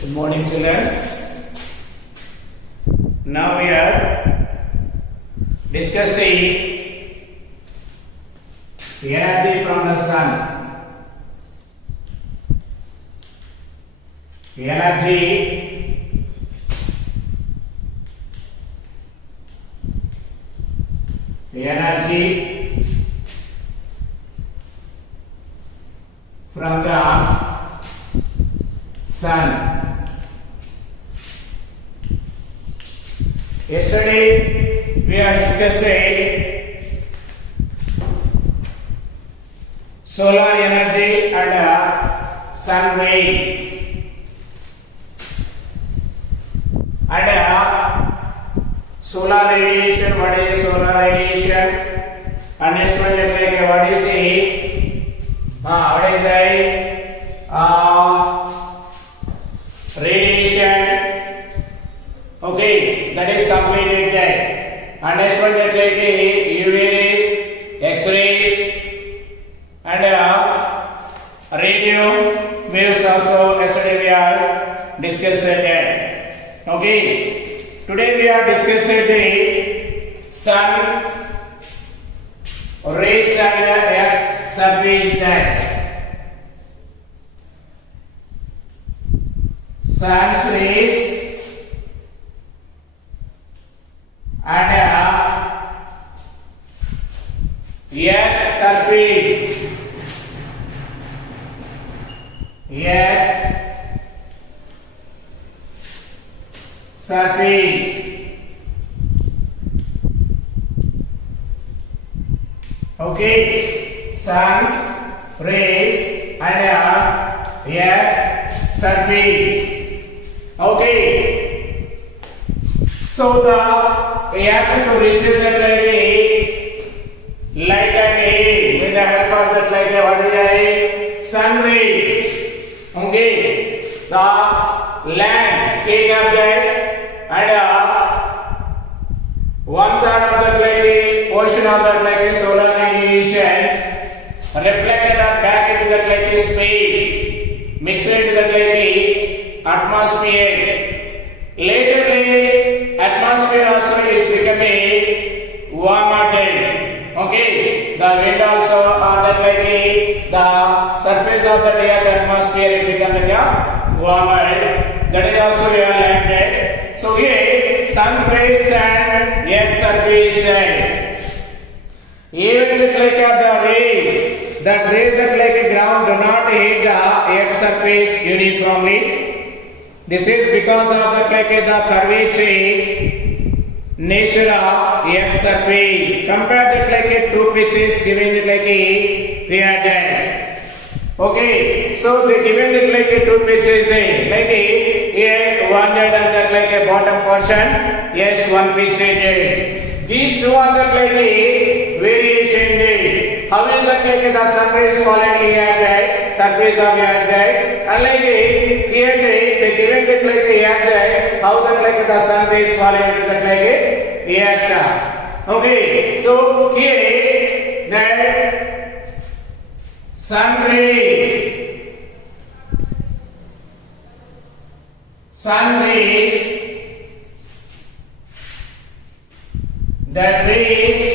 Good morning, children. Now we are discussing the energy from the sun. The energy from the sun. Yesterday we are discussing solar energy and sun rays and solar radiation. What is solar radiation? And next one is like what is radiation. Okay, that is completed that. And next one is like UV rays, X-rays, and radio waves also. Yesterday we are discussing that. Okay, today we are discussing the sun rays and earth surface. Sun's rays and earth surface. Okay, sun's rays and earth surface. Okay, so the earth to receive that light and heat with the help of that light, what is sun rays. Okay, the land heat of that and one third of that portion of that solar radiation reflected or back into that space, mixed into that atmosphere. Later atmosphere also is becoming warmer then. Okay, the wind also that the surface of the earth atmosphere is becoming warmer. That is also we are landed. So here sun rays and earth surface. Even the rays that ground do not hit the earth surface uniformly. This is because of the curvature nature of earth surface. Compared to two pitches given it we are done. Okay, so they given it two pitches here one end and that bottom portion. Yes, one pitch is these two are that variation day. How is that the sun rays falling here surface of earth and here they given that earth how that the sun rays falling into that earth. Okay, so here that sun rays that reach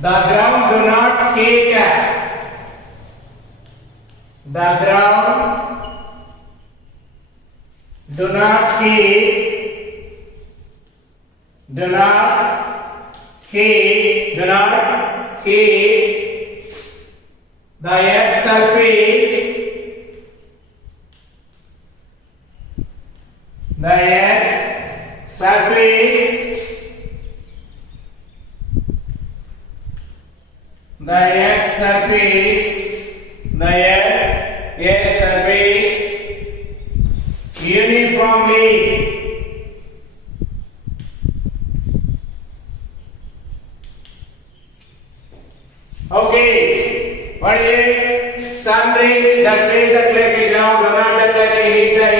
the ground do not hit the earth surface. Uniformly. Okay, what is sun rays that ground do not hit the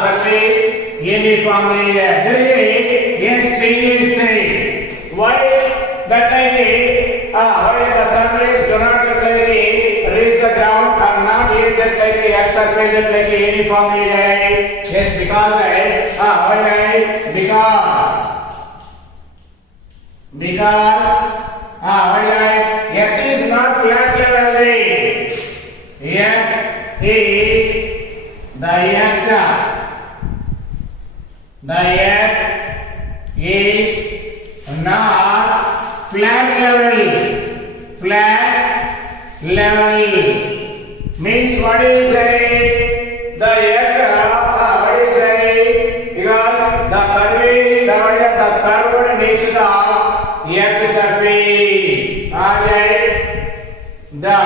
surface uniformly. There is yes changes. Why that like when the sun rays do not that like reach the ground or not yet that like earth surface that like uniformly right? Yes, because because earth is not flat level. Earth is the earth is not flat level means what is it? The earth what is it? Because the curved nature of earth surface, alright, the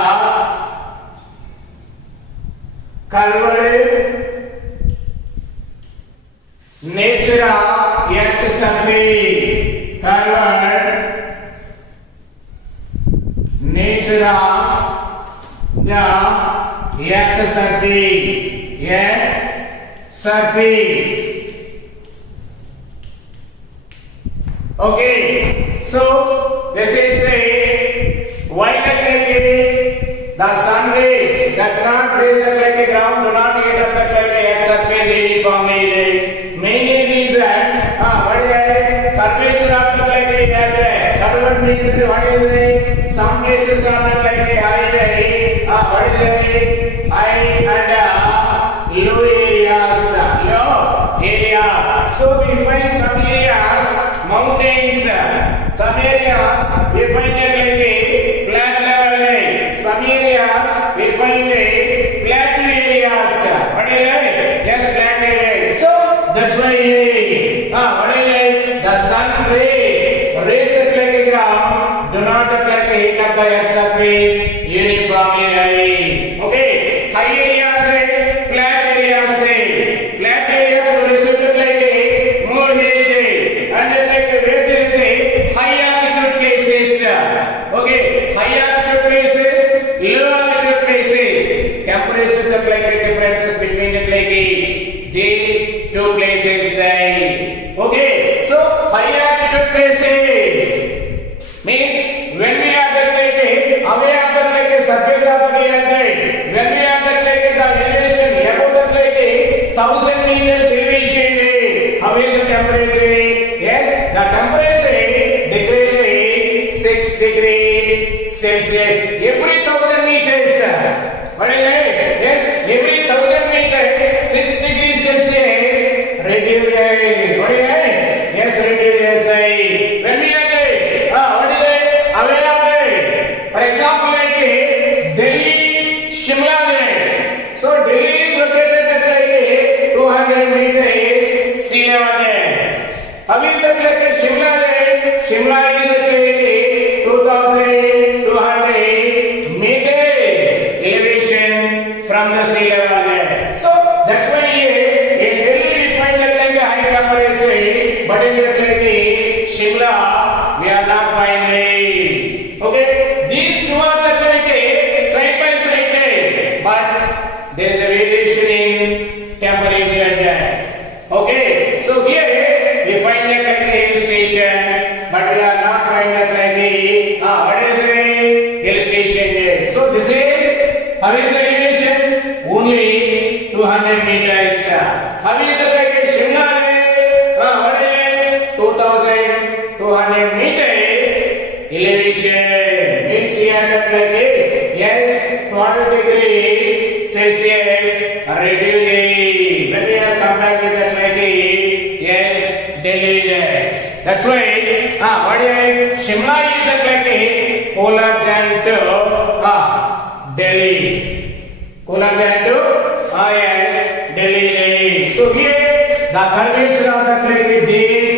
curved nature of earth surface, curved nature of the earth surface. Okay, so this is a why that like the sun ray that not rays that like a ground do not get up that like a earth surface uniformly. Mainly reason what is curvature of that like a curved means what is it? Some places are not like a high what is it? High and low areas. So we find some areas mountains, some areas we find it like a flat level, some areas we find a plateau areas. What is it? Yes, plateau areas. So that's why what is it? The sun rays that like a ground do not that like a hit up the earth surface uniformly. Okay, high areas flat areas to receive it like a more heat and it like a where there is a high altitude places. Okay, high altitude places, low altitude places. Temperature that like a differences between it like these two places. Okay, so high altitude places means when we are that like away of that like surface of the earth, when we are that like the elevation above that like 1000 meters elevation, how is the temperature? Yes, the temperature decreases 6 degrees Celsius every 1000 meters. What is it? Yes, every 1000 meters 6 degrees Celsius reduces. What is it? Yes, reduces. When we are what is it? Away of it. For example, like Delhi, Shimla. So Delhi is located at like 200 meters sea level. How is that like Shimla? Shimla is at like 2200 meters elevation from the sea level. So that's why in Delhi we find that like high temperature, but in that like Shimla we are not finding. Okay, these two are that like side by side, but there is a variation in temperature there. Okay, so here we find that like a hill station, but we are not finding that like what is a hill station here. So this is how is the elevation? Only 200 meters. How is that like a Shimla? What is it? 2200 meters elevation. Means here that like yes, 12 degrees Celsius reducing. When we are compared with that like yes, Delhi. That's why what is Shimla is that like cooler than to Delhi. Cooler than to yes, Delhi. So here the curvature of that like these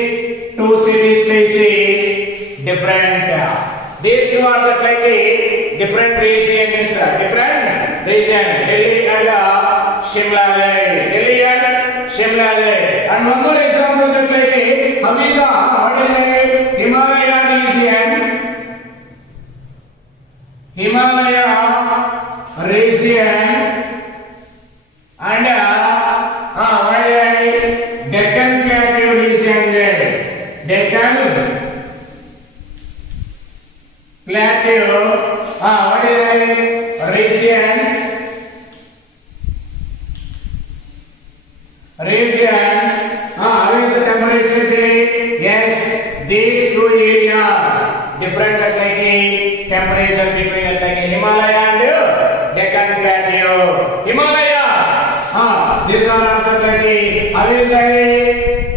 two cities places different. These two are that like different regions, Delhi and Shimla. Delhi and Shimla. And one more example that like how is the Himalaya region? Himalaya region and Deccan Plateau region. Deccan plateau, what is it? Regions, how is the temperature there? Yes, these two areas, different like temperature between like Himalaya and Deccan Plateau. Himalayas, these are the like, how is that?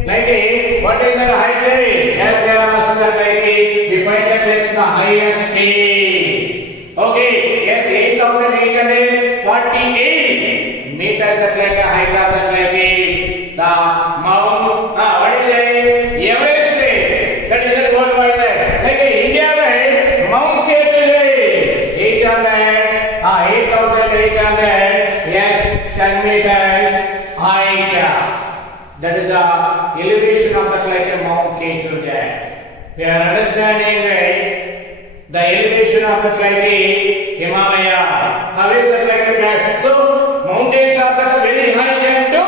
Like, what is the height there? Yes, there are also like, we find that like the highest peak. Okay, yes, 8,848 meters that like a height of that like the Mount, what is it? Everest, that is the worldwide there. Like India, right? Mount K2, 8,800, yes, 10 meters height. That is the elevation of that like a Mount K2 there. We are understanding, right? The elevation of that like a Himalaya. How is that like a plateau? So mountains are that very high than to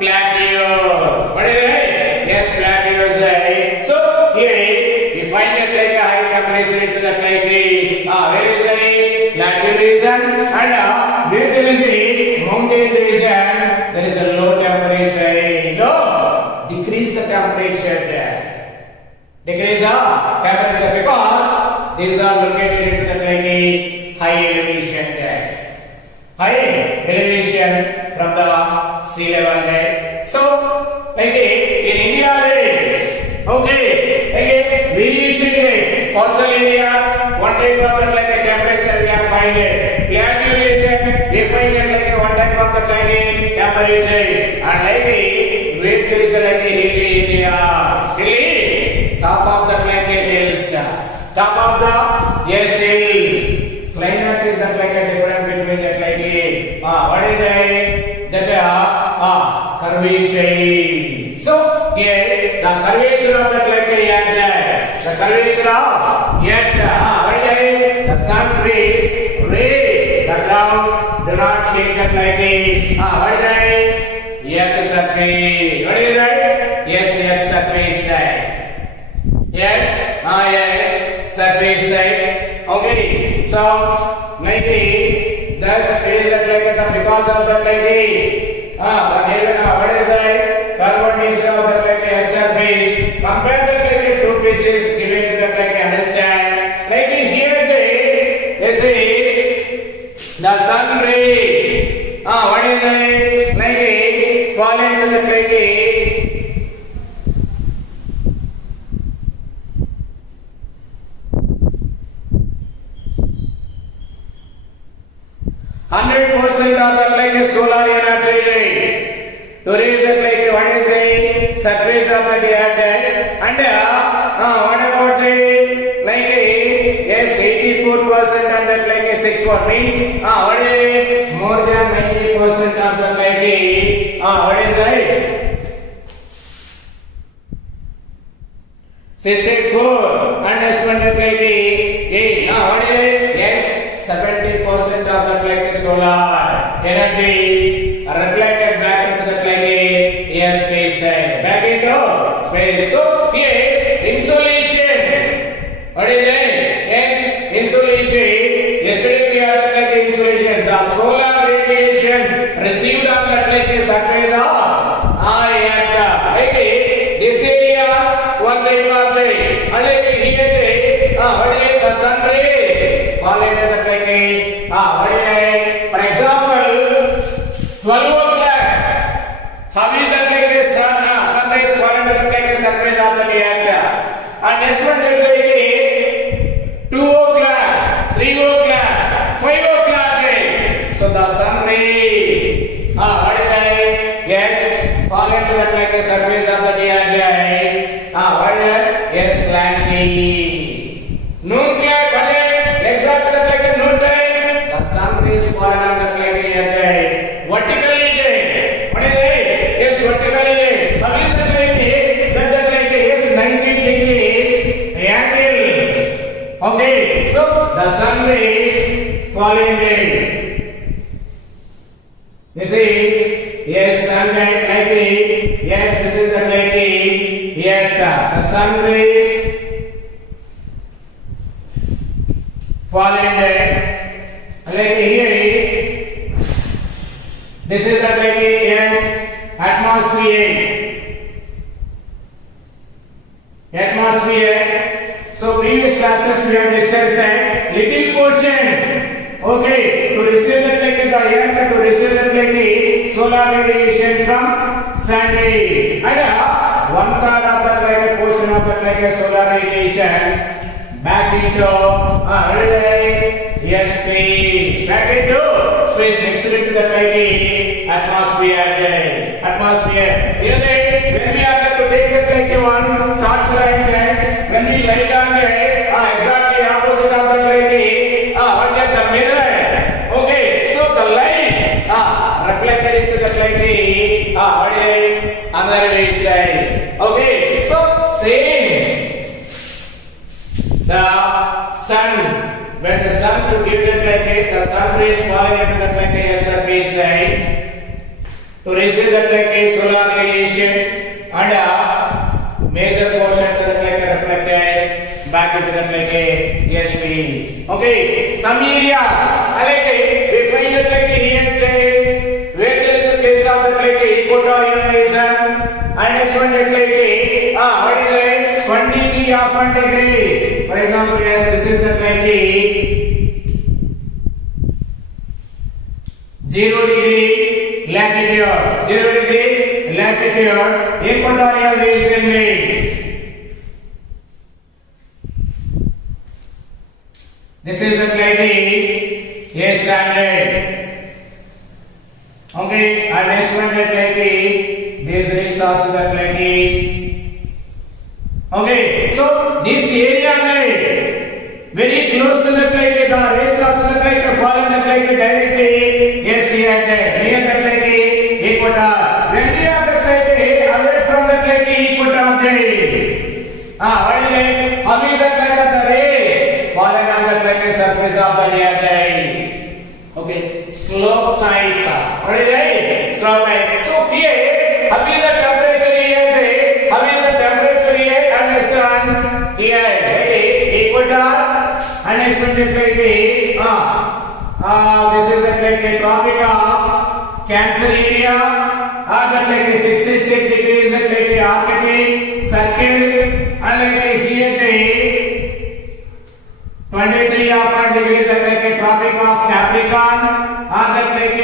plateau. What is it? Yes, plateau is right. So here we find that like a high temperature into that like a where is the plateau region and where there is a mountain region, there is a low temperature. No, decrease the temperature there. Decrease the temperature because these are located into the like a high elevation there. High elevation from the sea level there. So, okay, in India, okay, variation there. Coastal areas, one type of the like a temperature we are finding. Plateau region, we find it like a one type of the like a temperature, and like a where there is a like a hilly areas. Hilly, top of the like a hills, top of the yes hill. Climate is that like a different between that like a what is that curvature. So here the curvature of that like a yet the curvature of yet what is the sun rays the ground do not hit that like a what is that yet surface. What is that? Yes, surface side. Yes, surface side. Okay, so maybe thus it is that like the because of that like the what is that carbon nature of that like a surface compare that like two pitches given that like understand like here this is the sun ray what is that like fall into that like a 100% of that like a solar energy to reach that like what is the surface of the earth and what about the like yes 84% and that like a 6 means what is more than 90% of that like what is that 64 and next one that like what is yes 70% of that like solar energy reflected back into that like space side back into space. So here insolation, what is it? Yes, insolation. Yesterday we had like insolation, the solar radiation received on that like surface of Earth. Okay, this areas one type of ray, and like here what is the sun rays fall into that like what is it? For example, 12 o'clock. How is that like a sunrise fall into that like a surface of the earth? And next one is like 2 o'clock, 3 o'clock, 5 o'clock. So the sun ray, what is that? Yes, fall into that like a surface of the earth. What is that? Yes, slightly. Noon clock, what is it? Exactly that like a noon time. The sun rays fall on that like a earth. Vertically. What is it? Yes, vertically. How is that like that like yes 90 degrees angle. Okay, so the sun rays fall in there. This is yes sunlight like yes this is the like the sun rays fallen like here this is that like yes atmosphere. So previous classes we have discussed a little portion, okay, to receive that like the earth to receive that like the solar radiation from sun ray, and one third of that like a portion of that like a solar radiation back into yes please, back into space mixed into that like the atmosphere. You know when we are to take that like one thoughts like that, when we write on exactly opposite of that like the mirror, okay, so the light reflected into that like the other side, okay, so same the sun, when the sun to give that like the sun rays falling into that like a surface side to receive that like a solar radiation, and major portion to that like reflected back into that like a yes please, okay. Some areas like we find that like here where there is a place of that like equatorial region, and next one that like what is it 23 of 1 degrees, for example, yes, this is that like 0 degree latitude, 0 degree latitude, equatorial region में. This is the clarity, yes, standard. Okay, and next one the clarity, this is also the clarity. Okay, so this area very close to the clarity, the rays of the clarity falling the clarity directly. Yes, here near the clarity equator. When we are the clarity away from the clarity equator, what is it? How is the clarity the ray falling on the clarity surface of the earth? Okay, slope type. What is it? Slope type. So here, how is the temperature here? How is the temperature here? Understand? Here, equator, and next one is like this is like a tropic of Cancer area, that like 66 degrees like a Arctic circle, and like here 23 of 1 degrees like a tropic of Capricorn, that like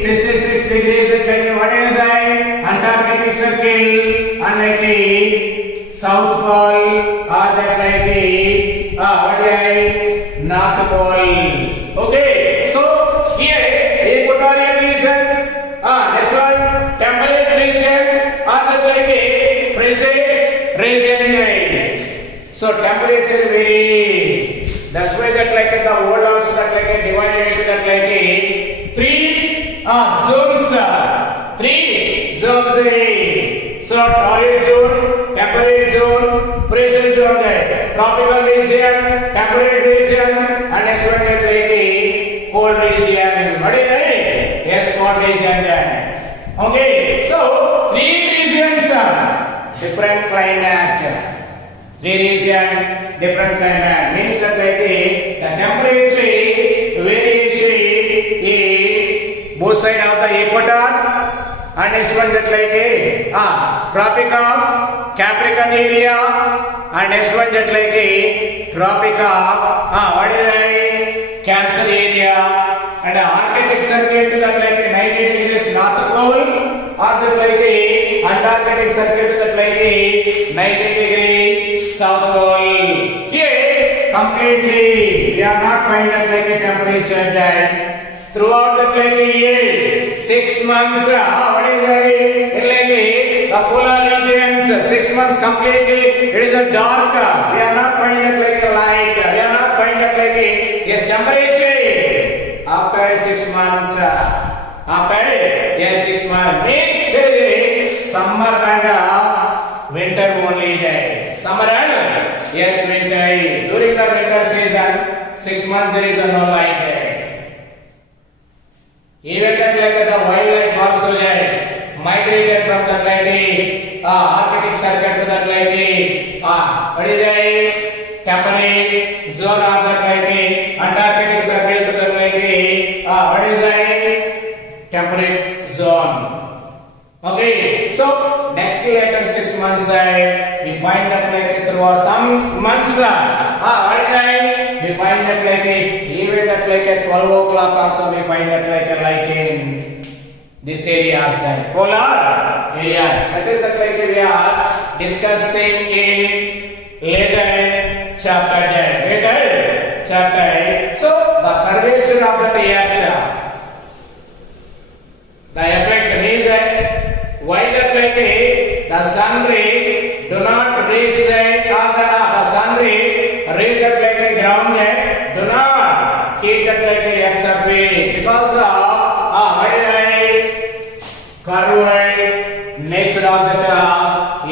66 degrees like what is that Antarctic circle, and like South Pole, that like what is North Pole. Okay, so here equatorial region, next one temperate region, that like a frigid region. So temperature vary. That's why that like the world also that like divided into that like three zones. So torrid zone, temperate zone, frigid zone, tropical region, temperate region, and next one is like cold region. What is it? Yes, cold region. Okay, so three regions, different climate. Three regions, different climate. Means that like the temperature variation in both sides of the equator. And next one that like tropic of Capricorn area, and next one that like tropic of what is that Cancer area, and Arctic circle that like 90 degrees North Pole, or that like Antarctic circle that like 90 degrees South Pole. Here completely we are not finding that like a temperature that throughout the like year 6 months. What is it? Like the polar regions 6 months completely it is a dark. We are not finding it like a light. We are not finding it like a yes temperature after 6 months. After yes 6 months means there is summer and winter only day. Summer and yes winter. During the winter season 6 months there is no light day. Even that like the wildlife also migrated from that like Arctic circle to that like what is that temperate zone of that like Antarctic Circle to the like what is that? Temperate zone. Okay, so next later 6 months we find that like through some months what is that? We find that like even that like at 12 o'clock also we find that like in this area outside polar area. That is that like we are discussing in later chapter. So the curvature of the earth, the effect means that while that like the sun rays do not reach the sun rays reach that like ground do not hit that like earth surface because of curved nature of the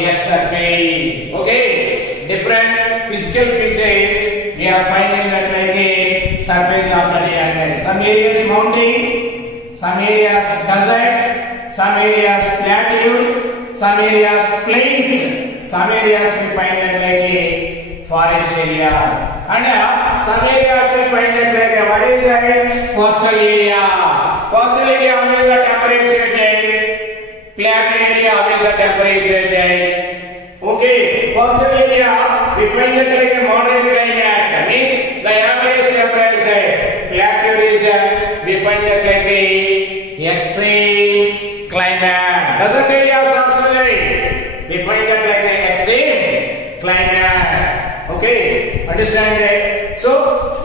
earth surface. Okay, different physical features we are finding that like surface of the earth. Some areas mountains, some areas deserts, some areas plateaus, some areas plains, some areas we find that like forest area, and some areas we find that like what is that? Coastal area. Coastal area is the temperature day. Plateau area is the temperature day. Okay, coastal area we find that like a moderate climate. Means the average temperature. Plateau region we find that like a extreme climate. Desert areas also we find that like an extreme climate. Okay, understand it? So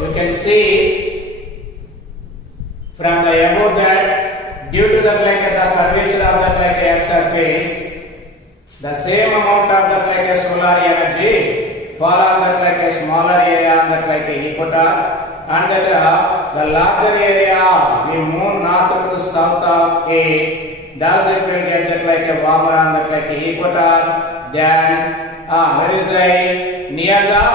you can see from the above that due to that like the curvature of that like earth surface, the same amount of that like a solar energy fall on that like a smaller area on that like a equator, and that the larger area we move north to south of it, thus it will get that like a warmer on that like a equator than where is that? Near the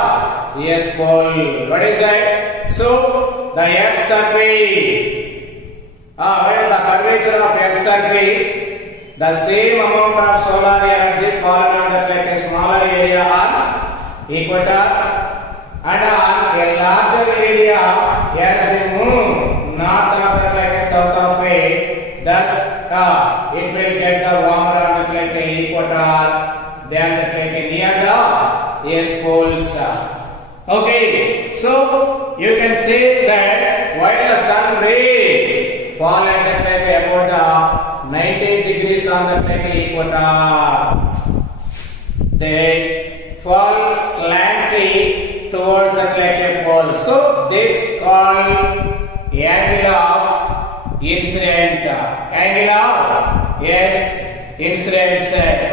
yes pole. What is that? So the earth surface, where the curvature of earth surface, the same amount of solar energy fallen on that like a smaller area on equator, and on a larger area as we move north of that like a south of it, thus it will get the warmer on that like a equator than that like a near the yes poles. Okay, so you can say that while the sun rays fall at that like about 90 degrees on that like equator, they fall slightly towards that like a pole. So this called angle of incident. Angle of incident.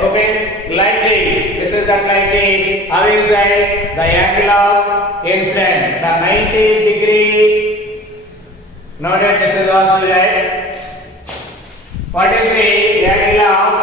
Okay, like this. This is that like this. How is that? The angle of incident. The 90 degree. Noted this is also right. What is the angle of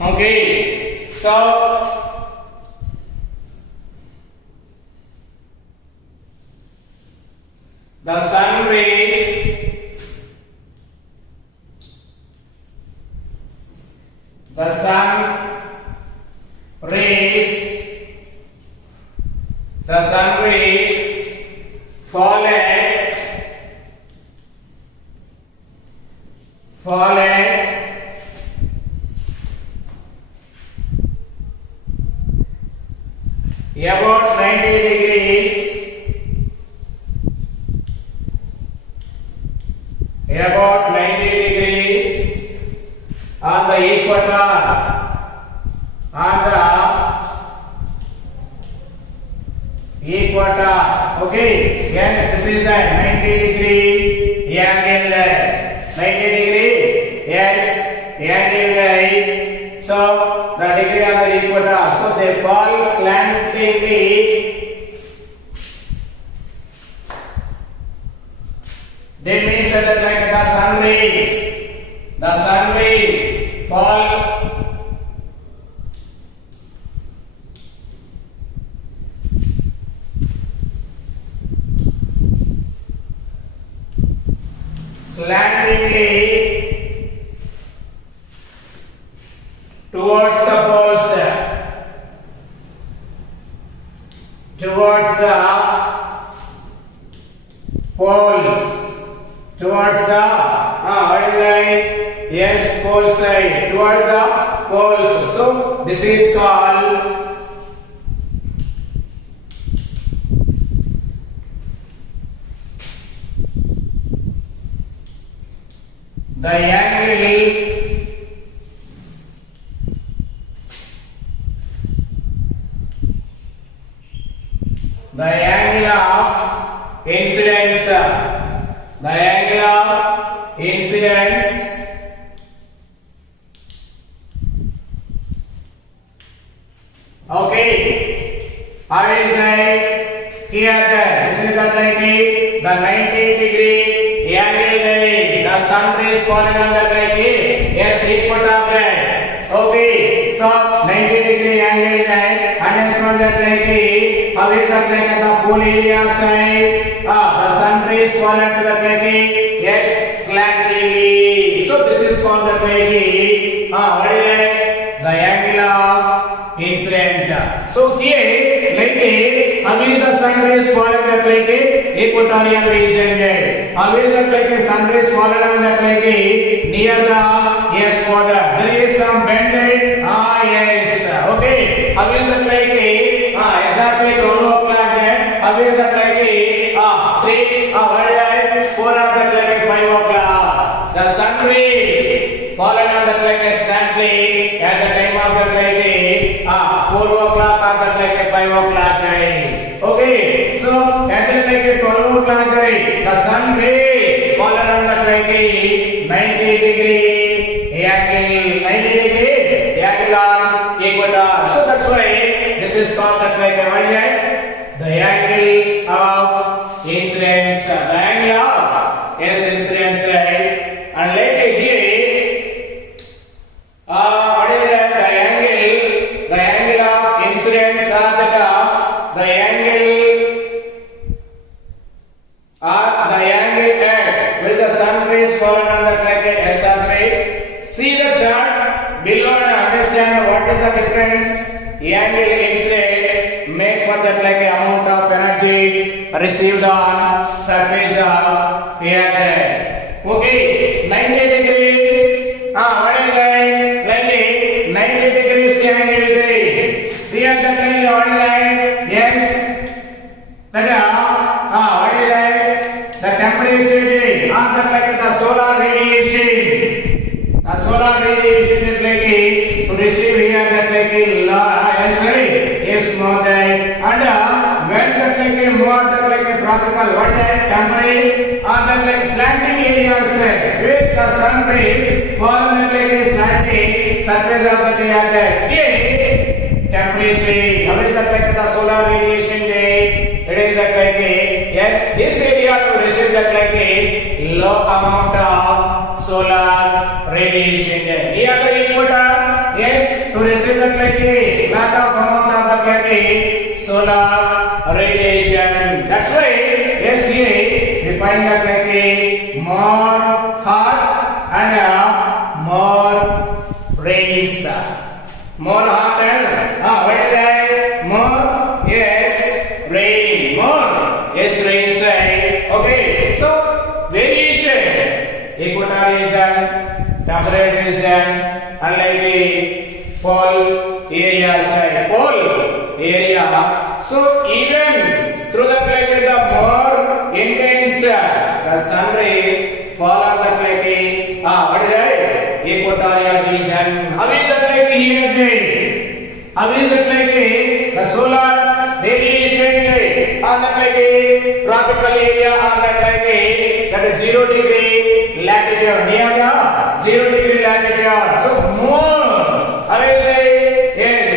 okay, so the sun rays, fall at about 90 degrees, on the equator, okay, yes, this is the 90 degree angle, 90 degree, yes, angle, so the degree of the equator, so they fall slantingly, they means that like the sun rays slantingly towards the poles, towards the poles, towards the what is that? Yes, pole side, towards the poles. So this is called the angle of incidence, the angle of incidence okay. How is it here? This is the 90-degree angle there. The sun rays falling on the yes, equator. Okay, so 90-degree angle there. Understand that how is that the pole area side? The sun rays fall into the yes, slantingly. So this is called the what is it? The angle of incident. So here, how is the sun rays falling that equatorial region there? How is that sun rays falling on that near the yes border? There is some bend there. Yes. Okay. How is that exactly 12 o'clock there? How is that 3 4 or that 5 o'clock? The sun ray fallen on that slightly at the time of that 4 o'clock or that 5 o'clock time. Okay, so at that 12 o'clock time, the sun ray fallen on that 90-degree angle, 90-degree angle on equator. So that's why this is called that the angle of incidence, the angle of incidence, and here what is that? The angle of incidence or the angle at which the sun rays falling on the SR rays. See the chart below and understand what is the difference. Angle incident make for that amount of energy received on surface of air. Okay, 90 degrees. What is that? 90 degrees angle there. Here the what is that? Yes. What is that? The temperature or the solar radiation. The solar radiation is to receive here that is more than and when that more that tropical what is that temperate or that slanting areas with the sun rays fall on slanting surface of the earth. Temperature. How is that the solar radiation day? It is that yes, this area to receive that low amount of solar radiation day. Here the equator, yes, to receive that lot of amount of the solar radiation. That's right. Yes, here we find that more hot and more rains. More hot and what is that? More yes, rain. More yes, rain side. Okay, so variation. Equator region, temperate region, unlike the poles area side. Pole area. So even through the the more intense the sun rays fall on the what is that? Equatorial region. How is that here? How is it the solar radiation on the tropical area or that 0 degree latitude near the 0 degree latitude. So more. How is it? Yes.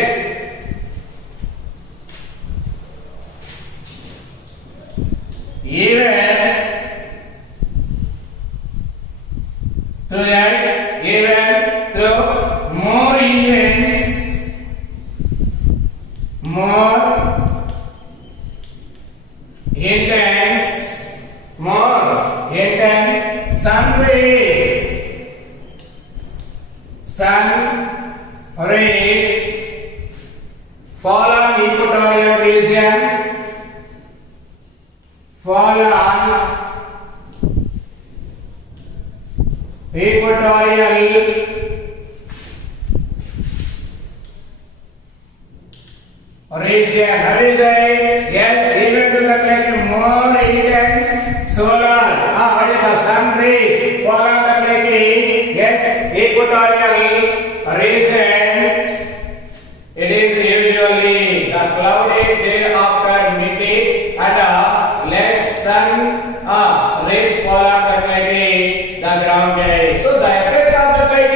Even through that, even through more intense sun rays rays fall on equatorial region, fall on equatorial region. How is it? Yes, even to that like a more intense solar. What is the sun ray? Fall on that like a yes, equatorial region. It is usually the cloudy day after midday and less sun rays fall on that like the ground. So the effect of that like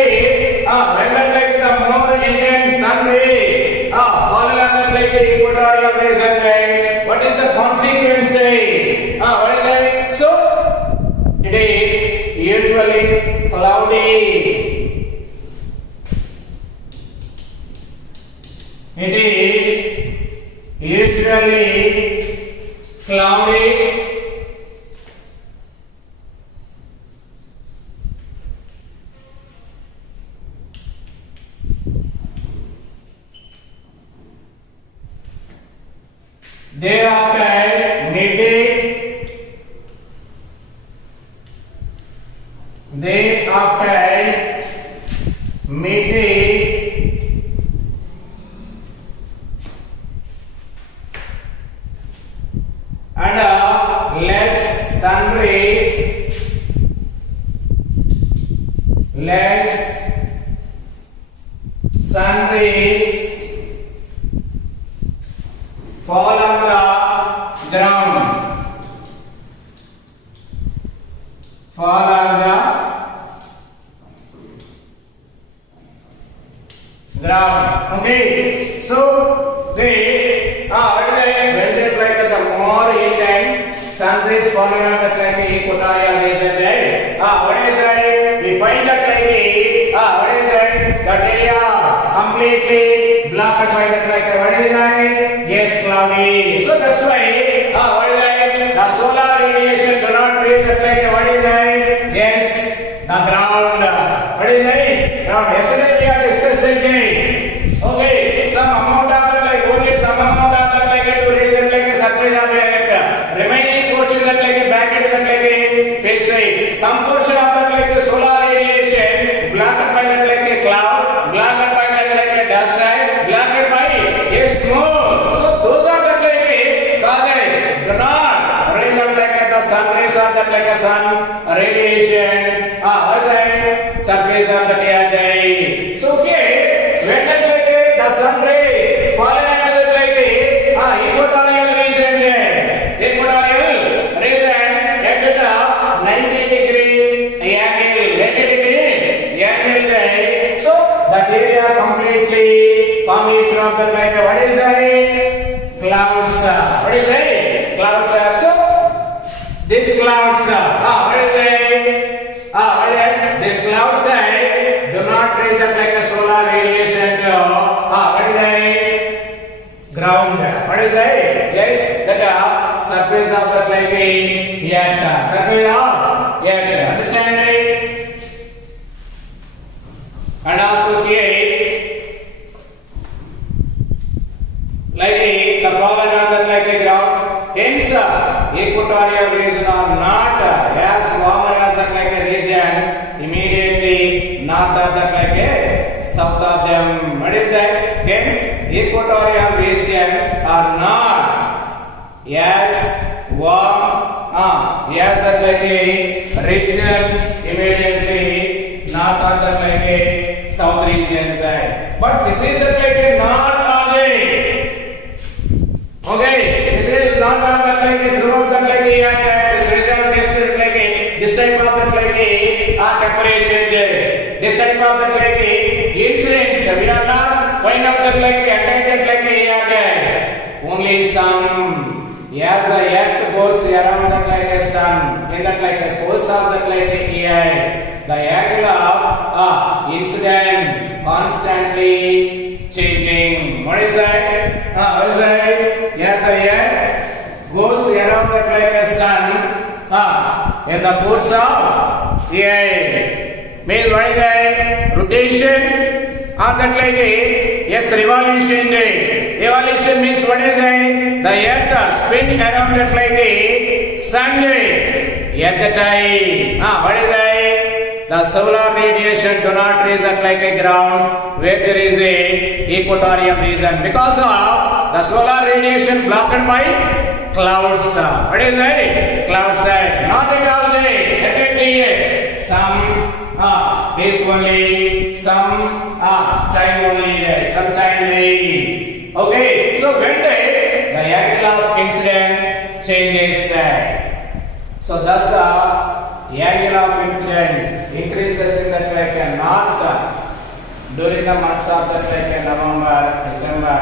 when that like the more intense sun ray fall on that like equatorial region, what is the consequence? What is that? So it is usually cloudy. It is usually cloudy. Thereafter midday. Thereafter midday. And less sun rays, fall on the ground, fall on the ground. Okay, so they like the more intense sun rays falling on the like equatorial region, right? What is it? We find that like what is it? That area completely blocked by that like what is it? Yes, cloudy. So that's why what is it? The solar radiation do not reach that like what is it? Yes, the ground. What is it? Ground. Yesterday we are discussing. Okay, some amount of that like only some amount of that like to raise it like a surface of the remaining portion that like a bracket that like a face side. Some portion of that like the solar radiation blocked by that like a cloud, blocked by that like a dust side, blocked by a smoke. So those are that like a cause do not raise up like the sun rays or that like a sun radiation. What's that? Surface of the day. So okay, when that like the sun ray falling into that like equatorial region, equatorial region at the 90-degree angle, 90-degree angle. So that area completely formation of the like what is that? Clouds. What is that? Clouds. So this clouds. What is that? This clouds do not raise up like a solar radiation to what is that? Ground. What is that? Yes, that surface of the like earth. Surface of earth. Understand it? And also here like the fallen on the like a ground. Hence, equatorial region are not as warmer as the like a region immediately north of the like a south of them. What is that? Hence, equatorial regions are not as warm as the like a region immediately north of the like a south region side. But this is the like a not only. Okay, this is not like throughout the like this region, this type of the like temperature changes. This type of the like incidents we are not find out that like attended like only some. As the earth goes around that like a sun, in that like a course of that like a year, the angle of incident constantly changing. What is that? What is that? Yes, the earth goes around that like a sun in the course of means what is that? Rotation or that like a yes revolution day. Revolution means what is that? The earth spin around that like a sun day at the time. What is that? The solar radiation do not reach that like a ground where there is a equatorial region because of the solar radiation blocked by clouds. What is that? Cloud side. Not at all day. Some this only, some time only, some time only. Okay, so when the angle of incident changes, so thus the angle of incident increases in that like a north during the months of that like a November, December,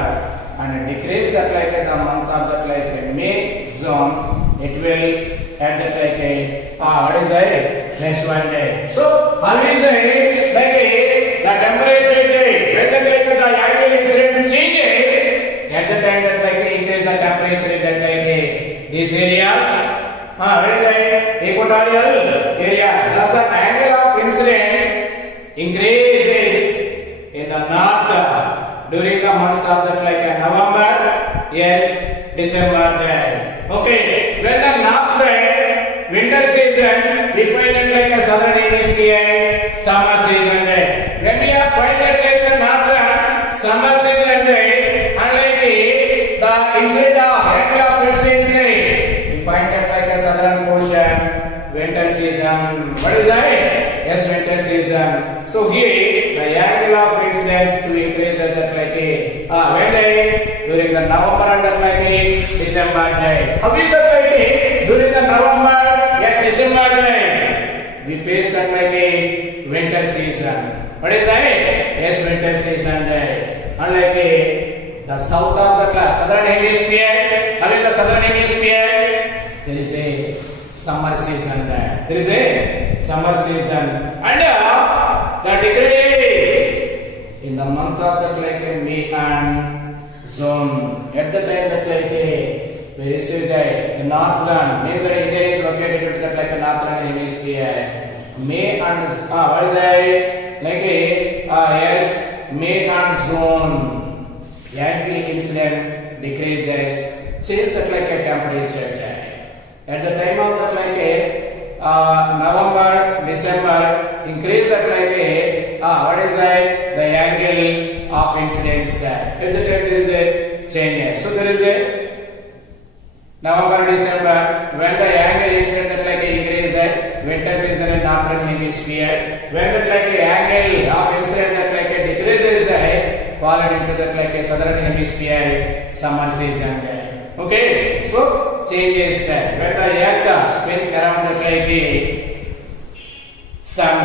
and decrease that like the month of that like a May zone. It will add that like a what is that? Next one day. So how is it like the temperature day when the like the angle incident changes at the time that like increase the temperature in that like these areas. Where is that? Equatorial area. Thus the angle of incident increases in the north during the months of that like November, yes, December there. Okay, when the north there, winter season, we find it like a southern hemisphere, summer season there. When we are find it like the northern summer season there, unlike the inside of angle of incidence, we find it like a southern portion, winter season. What is that? Yes, winter season. So here the angle of incidence to increase at that like when they during the November and that like December day. How is that like during the November? Yes, December day. We face that like winter season. What is that? Yes, winter season day. Unlike the south of the southern hemisphere. How is the southern hemisphere? There is a summer season there. There is a summer season. And the decrease in the month of that like May and June. At the time that like we receive the northern. Major India is located at that like northern hemisphere. May and what is that? Like yes, May and June. Angle incident decreases. Change that like a temperature. At the time of that like November, December, increase that like what is that? The angle of incidence. At the time there is a change. So there is a November, December, when the angle incident that like increase winter season in northern hemisphere. When that like angle of incident that like decreases fallen into that like southern hemisphere summer season. Okay, so changes when the earth spin around the like sun.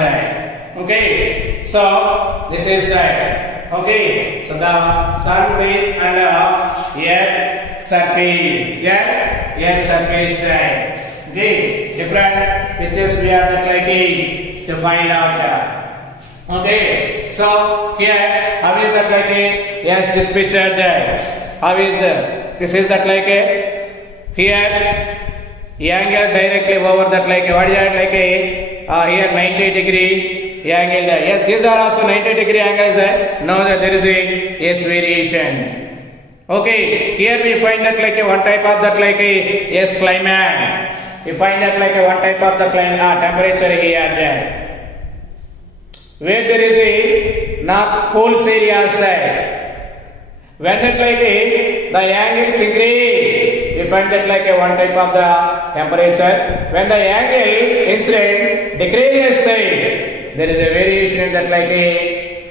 Okay, so this is okay, so the sun rays and earth surface, surface. Okay, different pictures we are that like to find out. Okay, so here how is that like yes, this picture there. How is this is that like here angle directly over that like what is that like here 90 degree angle there. Yes, these are also 90 degree angles there. Now that there is a yes variation. Okay, here we find that like one type of that like yes climate. We find that like one type of the climate temperature here there. Where there is a north poles area side. When that like the angles increase, we find that like one type of the temperature. When the angle incident decreases, there is a variation in that like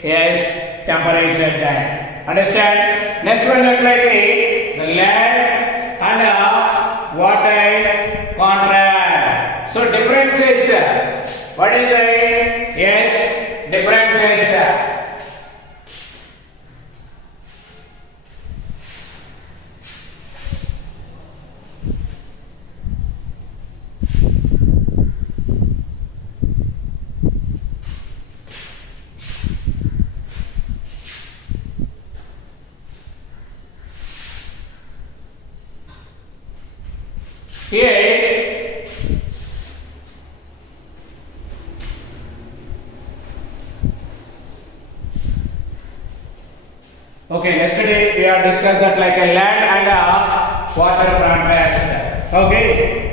yes temperature there. Understand? Next one that like the land and water contract. So differences. What is it? Yes, differences. Here Okay, yesterday we have discussed that like a land and a water contrast. Okay.